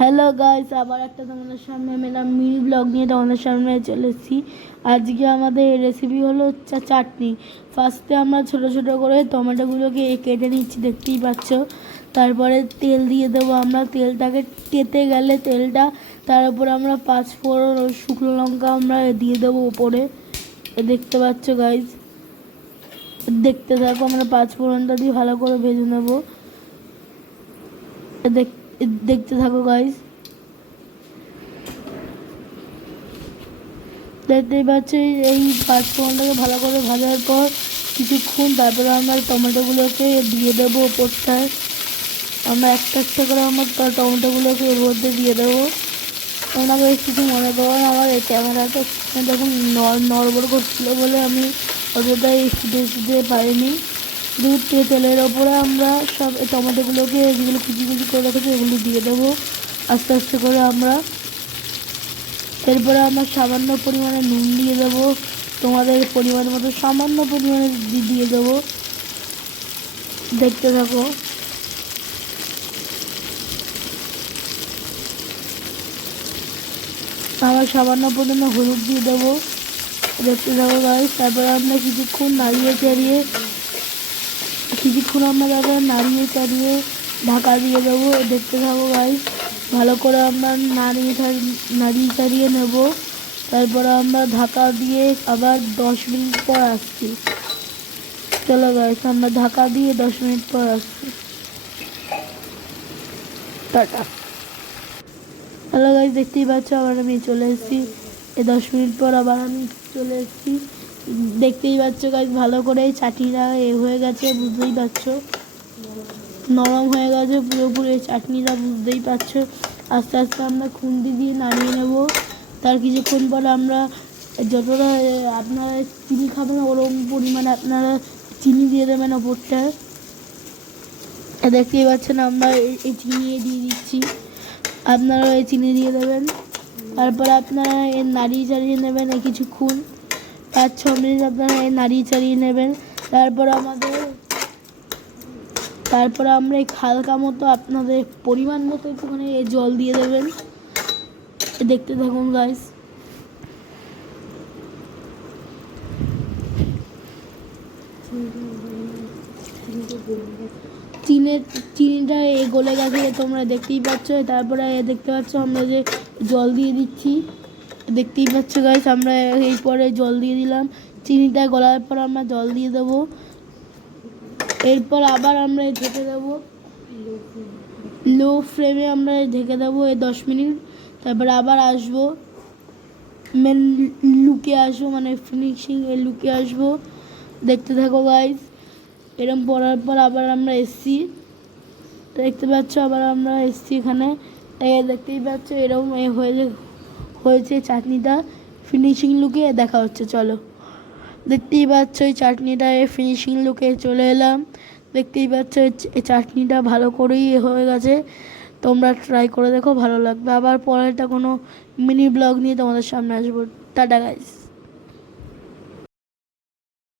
Hello guys, আবার একটা তোমাদের সামনে মেলা মিনি ব্লগ নিয়ে তোমাদের সামনে চলে এসেছি। আজকে আমাদের রেসিপি হলো চাটনি। ফার্স্টে আমরা ছোট ছোট করে টমেটোগুলোকে কেটে নিচ্ছি, দেখতেই পাচ্ছ। তারপরে তেল দিয়ে দেবো আমরা। তেলটাকে টেতে গেলে তেলটা, তার উপরে আমরা 5 ফোড়ন ও শুকনো লঙ্কা আমরা দিয়ে দেবো উপরে। দেখতে পাচ্ছ গাইস, দেখতে থাকো। আমরা 5 ফোড়নটা দিয়ে ভালো করে ভেজে নেবো। দেখতে থাকো গাইস। দেখতেই পাচ্ছি এই 5 ফোড়নটাকে ভালো করে ভাজার পর কিছুক্ষণ তারপরে আমরা টমেটোগুলোকে দিয়ে দেবো ওপরটায়। আমরা একটা একটা করে আমার টমেটোগুলোকে ওর মধ্যে দিয়ে দেবো। ওনাকে কিছু মনে করো না, আমার এই ক্যামেরাটা যখন নড়বড় করছিলো বলে আমি অতটাই দিতে পারিনি। তেলের ওপরে আমরা সব টমেটোগুলোকে যেগুলো কুচি কুচি করে রেখেছি এগুলো দিয়ে দেবো আস্তে আস্তে করে আমরা। এরপরে আমরা সামান্য পরিমাণে নুন দিয়ে দেবো, তোমাদের পরিমাণ মতো সামান্য পরিমাণে দিয়ে দেবো। দেখতে থাকো। আবার সামান্য পরিমাণে হলুদ দিয়ে দেবো। দেখতে থাকো গাইস। তারপরে আমরা কিছুক্ষণ নাড়িয়ে চাড়িয়ে ঢাকা দিয়ে দেবো। দেখতে থাকো গাইস। ভালো করে আমরা নাড়িয়ে চাড়িয়ে নেব। তারপরে আমরা ঢাকা দিয়ে আবার 10 মিনিট পর আসছি। চলো গাইস, আমরা ঢাকা দিয়ে 10 মিনিট পর আসছি। টাটা। হ্যালো গাইস, দেখতেই পাচ্ছ আবার আমি চলে এসেছি। এই 10 মিনিট পর আবার আমি চলে এসেছি। দেখতেই পাচ্ছ গাইস, ভালো করে চাটনিটা হয়ে গেছে, বুঝতেই পারছো। নরম হয়ে গেছে পুরোপুরি চাটনিটা, বুঝতেই পারছো। আস্তে আস্তে আমরা খুন্তি দিয়ে নামিয়ে নেব। তার কিছুক্ষণ পরে আমরা যতটা আপনারা চিনি খাবেন ওরকম পরিমাণে আপনারা চিনি দিয়ে দেবেন ওপরটায়। দেখতেই পাচ্ছেন আমরা এই চিনি দিয়ে দিচ্ছি, আপনারা এই চিনি দিয়ে দেবেন। তারপরে আপনারা এর নাড়িয়ে চাড়িয়ে নেবেন কিছুক্ষণ, 5-6 মিনিট আপনারা এই নাড়িয়ে চাড়িয়ে নেবেন। তারপরে আমরা এই হালকা মতো আপনাদের পরিমাণ মতো একটুখানি জল দিয়ে দেবেন। দেখতে থাকুন গাইস। চিনিটা গলে গেছে, তোমরা দেখতেই পাচ্ছ। তারপরে দেখতে পাচ্ছ আমরা যে জল দিয়ে দিচ্ছি, দেখতেই পাচ্ছ গাইস। আমরা এরপরে জল দিয়ে দিলাম, চিনিটা গলার পর আমরা জল দিয়ে দেবো। এরপর আবার আমরা ঢেকে দেবো, লো ফ্লেমে আমরা ঢেকে দেবো এই 10 মিনিট। তারপরে আবার আসবো, মেন লুকে আসবো, মানে ফিনিশিং এর লুকে আসবো। দেখতে থাকো গাইস। এরকম পড়ার পর আবার আমরা এসছি, দেখতে পাচ্ছ আবার আমরা এসছি এখানে। দেখতেই পাচ্ছ এরকম হয়েছে চাটনিটা। ফিনিশিং লুকে দেখা হচ্ছে। চলো, দেখতেই পাচ্ছ এই চাটনিটা ফিনিশিং লুকে চলে এলাম। দেখতেই পাচ্ছ এই চাটনিটা ভালো করেই হয়ে গেছে। তোমরা ট্রাই করে দেখো, ভালো লাগবে। আবার পরেরটা কোনো মিনি ব্লগ নিয়ে তোমাদের সামনে আসবো। Tata guys.